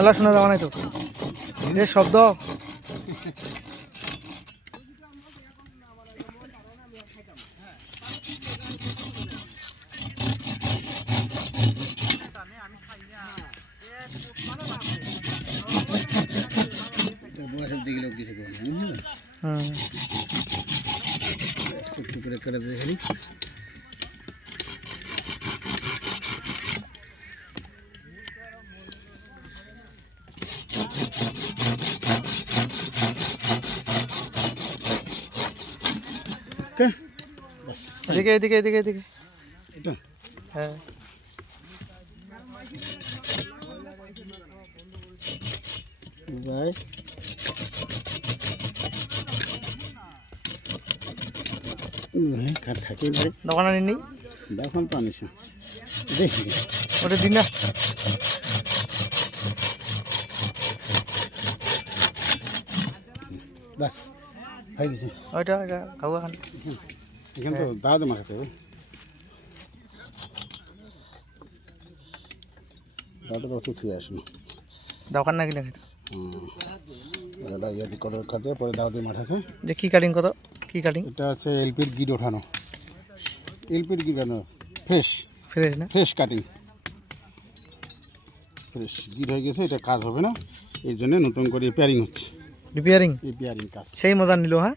তাহলে শোনা যাওয়া নাই তো এর শব্দ। এদিকে এদিকে এদিকে এদিকে এটা হ্যাঁ ভাই থাকে ভাই দোকান আনি নেই দেখুন তো আনিস দেখি ওটা দিন না বাস হয়ে গেছে ওইটা ওইটা খাবো এখন এখানে তো দাঁত মাখাতে হবে দাঁতের ওষুধ খেয়ে আসুন দোকান না গেলে খেতে ইয়াদি করে খাতে পরে দাওয়াতে মাঠাছে যে কি কাটিং কত কি কাটিং এটা হচ্ছে এলপির গিট ওঠানো এলপির গিট ওঠানো ফ্রেশ ফ্রেশ না ফ্রেশ কাটিং ফ্রেশ গিট হয়ে গেছে এটা কাজ হবে না এই জন্য নতুন করে রিপেয়ারিং হচ্ছে রিপেয়ারিং রিপেয়ারিং কাজ সেই মজা নিল হ্যাঁ